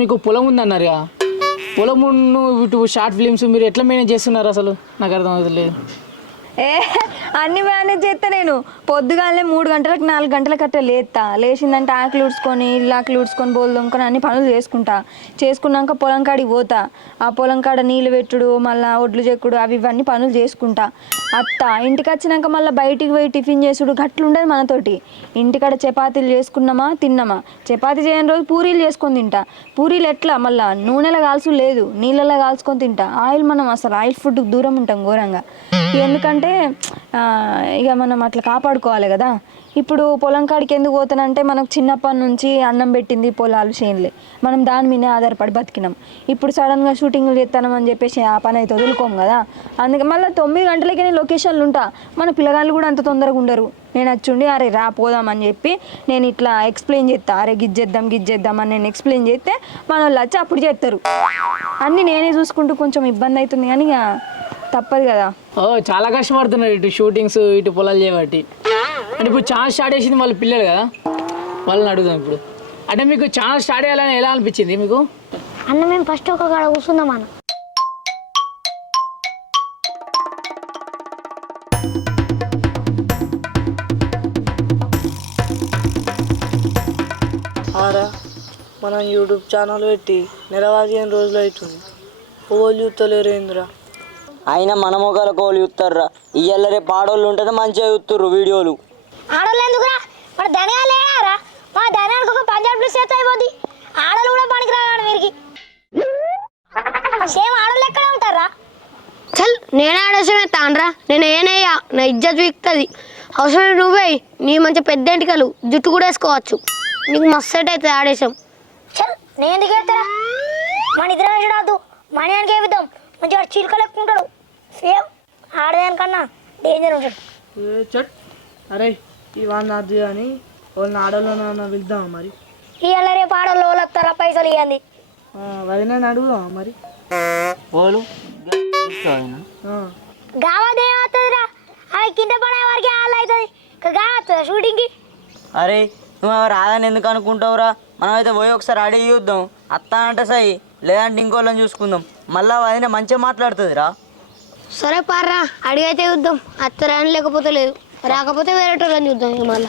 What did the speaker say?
మీకు పొలం ఉందన్నారుగా, పొలం ఇటు షార్ట్ ఫిలిమ్స్ మీరు ఎట్లా మేనేజ్ చేస్తున్నారు అసలు? నాకు అర్థం అవుతలేదు. అన్ని మేనేజ్ చేస్తా నేను. పొద్దుగానే 3 గంటలకు 4 గంటలకు అట్లా లేచిందంటే ఆకులు ఊడ్చుకొని ఇల్లాకులు ఊడ్చుకొని బోలు దొంగకొని అన్ని పనులు చేసుకున్నాక పొలం కాడికి పోతా. ఆ పొలం కాడ నీళ్ళు పెట్టుడు, మళ్ళీ ఒడ్లు చెక్కుడు, ఇవన్నీ పనులు చేసుకుంటా. ఇంటికి వచ్చినాక మళ్ళీ బయటికి పోయి టిఫిన్ చేసుడు గట్లు ఉండదు మనతోటి. ఇంటికాడ చపాతీలు చేసుకున్నామా తిన్నామా. చపాతీ చేయని రోజు పూరీలు చేసుకొని తింటా. పూరీలు ఎట్లా మళ్ళీ నూనెలో కాల్చుడు లేదు, నీళ్ళలో కాల్చుకొని తింటా. మనం అసలు ఆయిల్ ఫుడ్కి దూరం ఉంటాం ఘోరంగా. ఎందుకంటే ఇక మనం అట్లా కాపాడుకోవాలి కదా. ఇప్పుడు పొలం కాడికి ఎందుకు పోతానంటే మనకు చిన్నప్పటి నుంచి అన్నం పెట్టింది పొలాలు చేనులే, మనం దాని మీదే ఆధారపడి బతికినాం. ఇప్పుడు సడన్గా షూటింగ్లు చేస్తామని చెప్పేసి ఆ పని అయితే వదులుకోము కదా. అందుకే మళ్ళీ 9 గంటలకి నేను లొకేషన్లు ఉంటా. మన పిల్లగాళ్ళు కూడా అంత తొందరగా ఉండరు. నేను వచ్చుండి అరే రా పోదామని చెప్పి నేను ఇట్లా ఎక్స్ప్లెయిన్ చేస్తా, అరే గిజ్జేద్దాం అని నేను ఎక్స్ప్లెయిన్ చేస్తే మన వాళ్ళు వచ్చి అప్పుడు చేస్తారు. అన్నీ నేనే చూసుకుంటూ కొంచెం ఇబ్బంది అవుతుంది కానీ ఇక తప్పదు కదా. చాలా కష్టపడుతున్నారు ఇటు షూటింగ్స్ ఇటు పొలాలు చేయబట్టి. అంటే ఇప్పుడు ఛానల్ స్టార్ట్ చేసింది వాళ్ళ పిల్లలు కదా, వాళ్ళని అడుగుదాం ఇప్పుడు. అంటే మీకు ఛానల్ స్టార్ట్ చేయాలని ఎలా అనిపించింది మీకు? అన్న మేము ఫస్ట్ ఒక కాడ కూర్చుందాం అన్న. మనం యూట్యూబ్ ఛానల్ పెట్టి నెలవారీ రోజులు అవుతుంది, ఓళ్ళు చూస్తలేరు ఏందిరా. అయినా మన మొగాల కోళ్ళు చూస్తారా, ఇయ్యాల రేపు ఆడోళ్ళు ఉంటేనే మంచిగా చూస్తుర్రు వీడియోలు. ఆడోళ్ళు ఎందుకురా, మన ధనియాలేరా, మా ధనియానికి ఒక పంజాబ్ ప్లస్ చేస్తే అయిపోద్ది. ఆడోళ్ళు కూడా పనికి రాడు వీరికి. సేమ్ ఆడోళ్ళు ఎక్కడ ఉంటారా? చల్ నేను ఆడేసం ఎత్తానరా, నేను ఏనయ్యా నా ఇజ్జత్ వీక్తుంది. అవసరం నువ్వే, నీ మంచి పెద్ద ఎంటికలు జుట్టు కూడా వేసుకోవచ్చు, నీకు మస్తు సెట్ అవుతుంది ఆడేసాం. చల్ నేను ఎందుకు వేస్తారా, మన ఇద్దరు వేసాడు మణియానికి వేద్దాం, మంచిగా చిలుకలు ఎక్కుంటాడు. సేమ్ ఆడదానికన్నా డేంజర్ ఉంటాడు. అరే ఇవాళ నాది అని వాళ్ళని ఆడోళ్ళ వెళ్దామా మరి? ఇవాళ రేపు ఆడోళ్ళు వాళ్ళు వస్తారా, పైసలు ఇవ్వండి. వదిన అడుగుదామా మరి? వాళ్ళు గావదేమవుతుందిరా, అవి కింద పడే వరకు వాళ్ళు అవుతుంది, కావస్తుందా షూటింగ్కి? అరే నువ్వు రాదని ఎందుకు అనుకుంటావురా, మనం అయితే పోయి ఒకసారి అడిగి చూద్దాం. అత్తా అంటే సై, లేదంటే ఇంకోళ్ళని చూసుకుందాం. మళ్ళా వదిన మంచిగా మాట్లాడుతుందిరా. సరే పార్రా, అడిగైతే చూద్దాం. అత్తరాని లేకపోతే లేదు, రాకపోతే వేరే వాళ్ళని చూద్దాం. మళ్ళీ